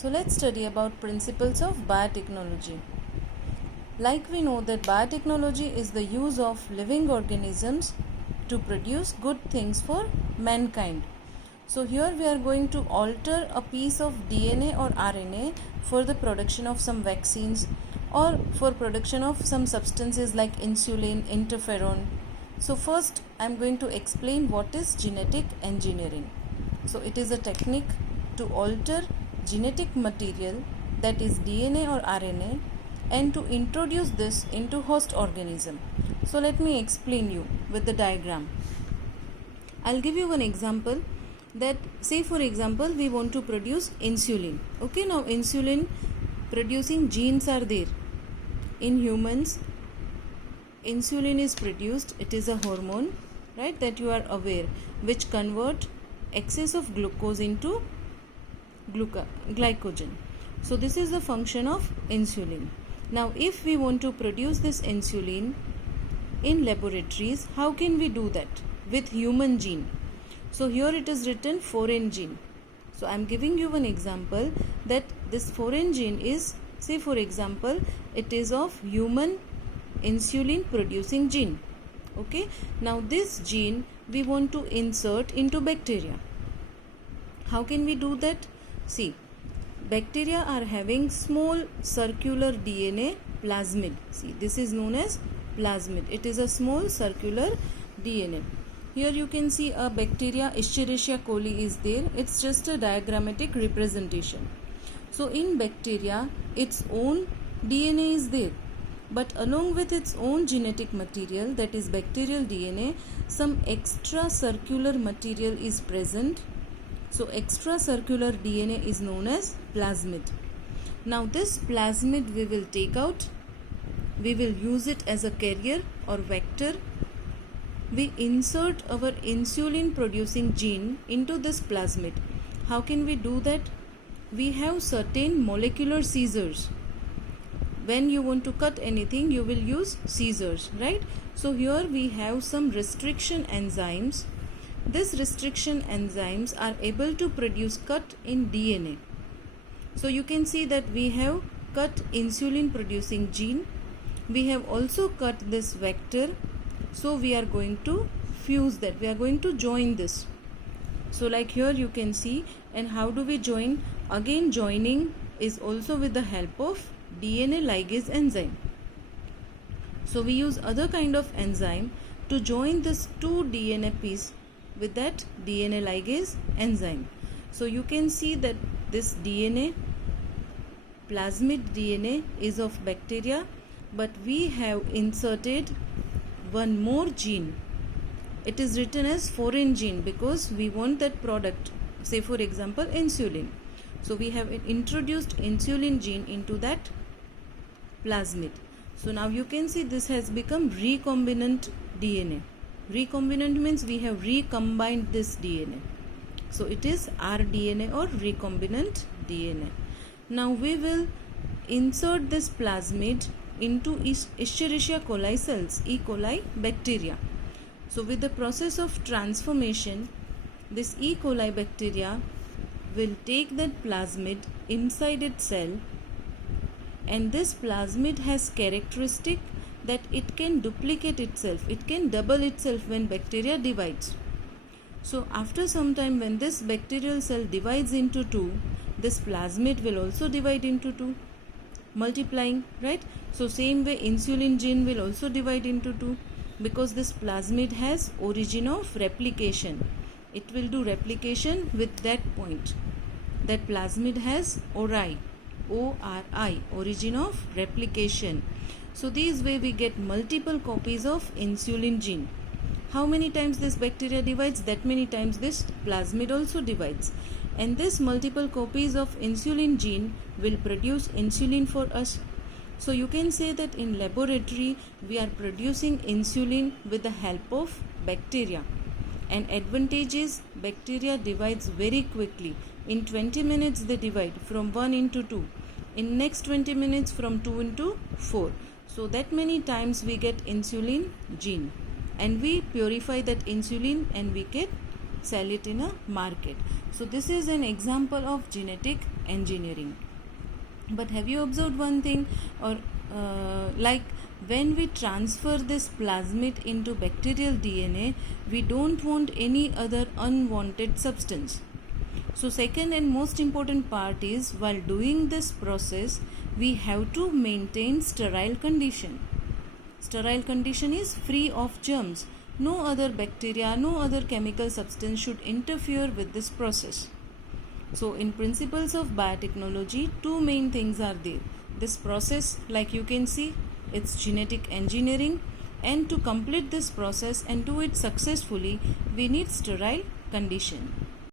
So let's study about principles of biotechnology. Like we know that biotechnology is the use of living organisms to produce good things for mankind. So here we are going to alter a piece of DNA or RNA for the production of some vaccines or for production of some substances like insulin, interferon. So first I am going to explain what is genetic engineering. So it is a technique to alter genetic material, that is DNA or RNA, and to introduce this into host organism. So let me explain you with the diagram. I'll give you one example that, say for example, we want to produce insulin. Okay, now insulin producing genes are there. In humans, insulin is produced. It is a hormone, right, that you are aware, which convert excess of glucose into glycogen. So this is the function of insulin. Now if we want to produce this insulin in laboratories, how can we do that? With human gene. So here it is written foreign gene. So I am giving you an example that this foreign gene is, say for example, it is of human insulin producing gene. Okay, now this gene we want to insert into bacteria. How can we do that? See, bacteria are having small circular DNA plasmid. See, this is known as plasmid. It is a small circular DNA. Here you can see a bacteria, Escherichia coli is there. It's just a diagrammatic representation. So in bacteria, its own DNA is there. But along with its own genetic material, that is bacterial DNA, some extracircular material is present. So extracircular DNA is known as plasmid. Now this plasmid we will take out. We will use it as a carrier or vector. We insert our insulin producing gene into this plasmid. How can we do that? We have certain molecular scissors. When you want to cut anything, you will use scissors, right? So here we have some restriction enzymes. These restriction enzymes are able to produce cut in DNA. So you can see that we have cut insulin producing gene. We have also cut this vector. So we are going to fuse that. We are going to join this. So like here you can see. And how do we join? Again, joining is also with the help of DNA ligase enzyme. So we use other kind of enzyme to join this two DNA piece with that DNA ligase enzyme. So you can see that this DNA, plasmid DNA, is of bacteria, but we have inserted one more gene. It is written as foreign gene because we want that product, say for example insulin. So we have introduced insulin gene into that plasmid. So now you can see this has become recombinant DNA. Recombinant means we have recombined this DNA. So it is rDNA or recombinant DNA. Now we will insert this plasmid into Escherichia coli cells, E. coli bacteria. So with the process of transformation, this E. coli bacteria will take that plasmid inside its cell, and this plasmid has characteristic that it can duplicate itself, it can double itself when bacteria divides. So after some time, when this bacterial cell divides into two, this plasmid will also divide into two, multiplying, right? So same way insulin gene will also divide into two, because this plasmid has origin of replication. It will do replication with that point. That plasmid has ORI, O-R-I, origin of replication. So this way we get multiple copies of insulin gene. How many times this bacteria divides, that many times this plasmid also divides. And this multiple copies of insulin gene will produce insulin for us. So you can say that in laboratory we are producing insulin with the help of bacteria. And advantage is bacteria divides very quickly. In 20 minutes they divide from 1 into 2. In next 20 minutes from 2 into 4. So that many times we get insulin gene, and we purify that insulin and we get sell it in a market. So this is an example of genetic engineering. But have you observed one thing, or like when we transfer this plasmid into bacterial DNA, we don't want any other unwanted substance. So second and most important part is, while doing this process, we have to maintain sterile condition. Sterile condition is free of germs. No other bacteria, no other chemical substance should interfere with this process. So in principles of biotechnology, two main things are there. This process, like you can see, it's genetic engineering, and to complete this process and do it successfully, we need sterile condition.